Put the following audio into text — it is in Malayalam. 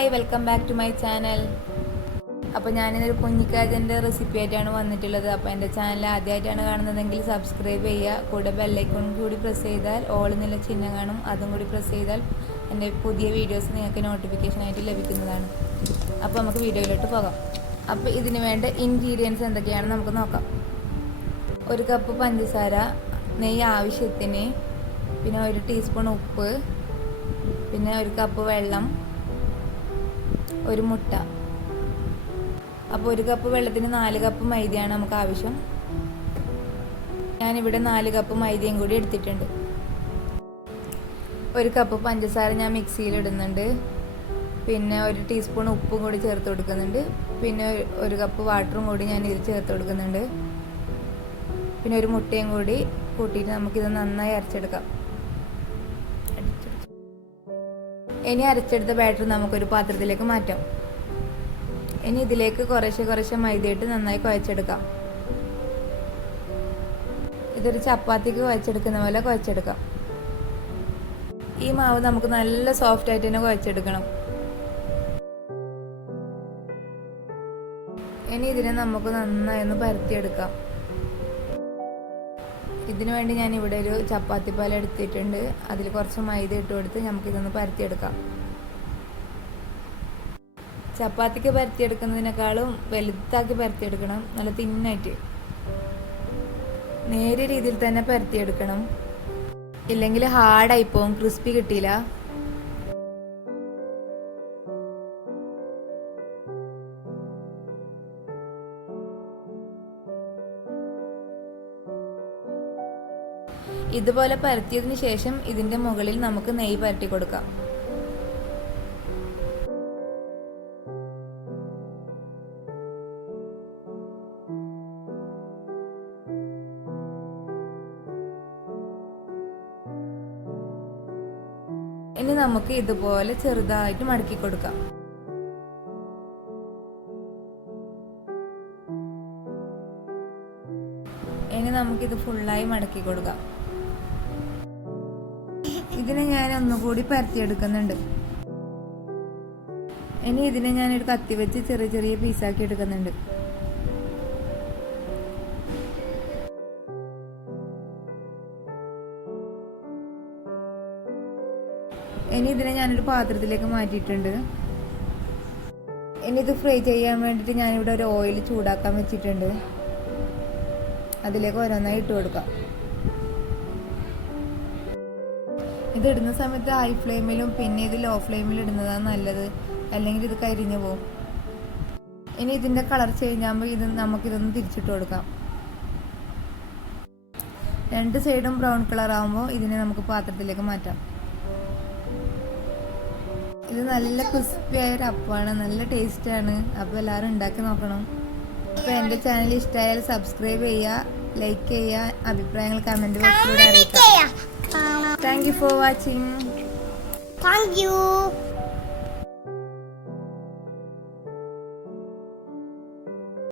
Hi, welcome back to my channel. അപ്പോൾ ഞാനിന്നൊരു കുഞ്ഞിക്കാജൻ്റെ റെസിപ്പി ആയിട്ടാണ് വന്നിട്ടുള്ളത്. അപ്പോൾ എൻ്റെ ചാനൽ ആദ്യമായിട്ടാണ് കാണുന്നതെങ്കിൽ സബ്സ്ക്രൈബ് ചെയ്യുക. കൂടെ ബെല്ലൈക്കൺ കൂടി പ്രസ് ചെയ്താൽ ഓൾ എന്നുള്ള ചിഹ്നം കാണും, അതും കൂടി പ്രസ് ചെയ്താൽ എൻ്റെ പുതിയ വീഡിയോസ് നിങ്ങൾക്ക് നോട്ടിഫിക്കേഷനായിട്ട് ലഭിക്കുന്നതാണ്. അപ്പോൾ നമുക്ക് വീഡിയോയിലോട്ട് പോകാം. അപ്പോൾ ഇതിന് വേണ്ട ഇൻഗ്രീഡിയൻസ് എന്തൊക്കെയാണെന്ന് നമുക്ക് നോക്കാം. 1 കപ്പ് പഞ്ചസാര, നെയ്യ് ആവശ്യത്തിന്, പിന്നെ 1 ടീസ്പൂൺ ഉപ്പ്, പിന്നെ 1 കപ്പ് വെള്ളം, 1 മുട്ട. അപ്പോൾ 1 കപ്പ് വെള്ളത്തിന് 4 കപ്പ് മൈദയാണ് നമുക്ക് ആവശ്യം. ഞാനിവിടെ 4 കപ്പ് മൈദയും കൂടി എടുത്തിട്ടുണ്ട്. 1 കപ്പ് പഞ്ചസാര ഞാൻ മിക്സിയിൽ ഇടുന്നുണ്ട്. പിന്നെ 1 ടീസ്പൂൺ ഉപ്പും കൂടി ചേർത്ത് കൊടുക്കുന്നുണ്ട്. പിന്നെ 1 കപ്പ് വാട്ടറും കൂടി ഞാൻ ഇതിൽ ചേർത്ത് കൊടുക്കുന്നുണ്ട്. പിന്നെ 1 മുട്ടയും കൂടി കൂട്ടിയിട്ട് നമുക്കിത് നന്നായി അരച്ചെടുക്കാം. ഇനി അരച്ചെടുത്ത ബാറ്റർ നമുക്കൊരു പാത്രത്തിലേക്ക് മാറ്റാം. ഇനി ഇതിലേക്ക് കുറേശ്ശെ മൈദയിട്ട് നന്നായി കുഴച്ചെടുക്കാം. ഇതൊരു ചപ്പാത്തിക്ക് കുഴച്ചെടുക്കുന്ന പോലെ കുഴച്ചെടുക്കാം. ഈ മാവ് നമുക്ക് നല്ല സോഫ്റ്റ് ആയിട്ട് തന്നെ കുഴച്ചെടുക്കണം. ഇനി ഇതിനെ നമുക്ക് നന്നായി ഒന്ന് പരത്തിയെടുക്കാം. ഇതിനു വേണ്ടി ഞാൻ ഇവിടെ ഒരു ചപ്പാത്തി പാൽ എടുത്തിട്ടുണ്ട്. അതിൽ കുറച്ച് മൈദ ഇട്ട് കൊടുത്ത് നമുക്കിതൊന്ന് പരത്തിയെടുക്കാം. ചപ്പാത്തിക്ക് പരത്തിയെടുക്കുന്നതിനേക്കാളും വലുതാക്കി പരത്തിയെടുക്കണം. നല്ല തിന്നായിട്ട് നേരിയ രീതിയിൽ തന്നെ പരത്തിയെടുക്കണം. ഇല്ലെങ്കിൽ ഹാർഡായി പോവും, ക്രിസ്പി കിട്ടിയില്ല. ഇതുപോലെ പരത്തിയതിന് ശേഷം ഇതിന്റെ മുകളിൽ നമുക്ക് നെയ്യ് പരട്ടി കൊടുക്കാം. ഇനി നമുക്ക് ഇതുപോലെ ചെറുതായിട്ട് മടക്കി കൊടുക്കാം. ഇനി നമുക്കിത് ഫുള്ളായി മടക്കി കൊടുക്കാം. ഇതിനെ ഞാൻ ഒന്നുകൂടി പരത്തിയെടുക്കുന്നുണ്ട്. ഇനി ഇതിനെ ഞാനൊരു കത്തി വെച്ച് ചെറിയ പീസാക്കി എടുക്കുന്നുണ്ട്. ഇനി ഇതിനെ ഞാനൊരു പാത്രത്തിലേക്ക് മാറ്റിയിട്ടുണ്ട്. ഇനി ഇത് ഫ്രൈ ചെയ്യാൻ വേണ്ടിയിട്ട് ഞാനിവിടെ ഒരു ഓയിൽ ചൂടാക്കാൻ വെച്ചിട്ടുണ്ട്. അതിലേക്ക് ഓരോന്നായി ഇട്ട് കൊടുക്കാം. ഇത് ഇടുന്ന സമയത്ത് ഹൈ ഫ്ലെയിമിലും പിന്നെ ഇത് ലോ ഫ്ലെയിമിലും ഇടുന്നതാണ് നല്ലത്, അല്ലെങ്കിൽ ഇത് കരിഞ്ഞു പോകും. ഇനി ഇതിൻ്റെ കളർ ചേഞ്ച് ആകുമ്പോൾ നമുക്കിതൊന്ന് തിരിച്ചിട്ട് കൊടുക്കാം. 2 സൈഡും ബ്രൗൺ കളർ ആകുമ്പോൾ ഇതിനെ നമുക്ക് പാത്രത്തിലേക്ക് മാറ്റാം. ഇത് നല്ല ക്രിസ്പി ആയ ഒരു അപ്പമാണ്, നല്ല ടേസ്റ്റാണ്. അപ്പോൾ എല്ലാവരും ഉണ്ടാക്കി നോക്കണം. അപ്പോൾ എൻ്റെ ചാനൽ ഇഷ്ടമായാൽ സബ്സ്ക്രൈബ് ചെയ്യുക, ലൈക്ക് ചെയ്യുക, അഭിപ്രായങ്ങൾ കമൻറ്റ് ബോക്സിലൂടെ അറിയിക്കാം. Thank you for watching. Thank you.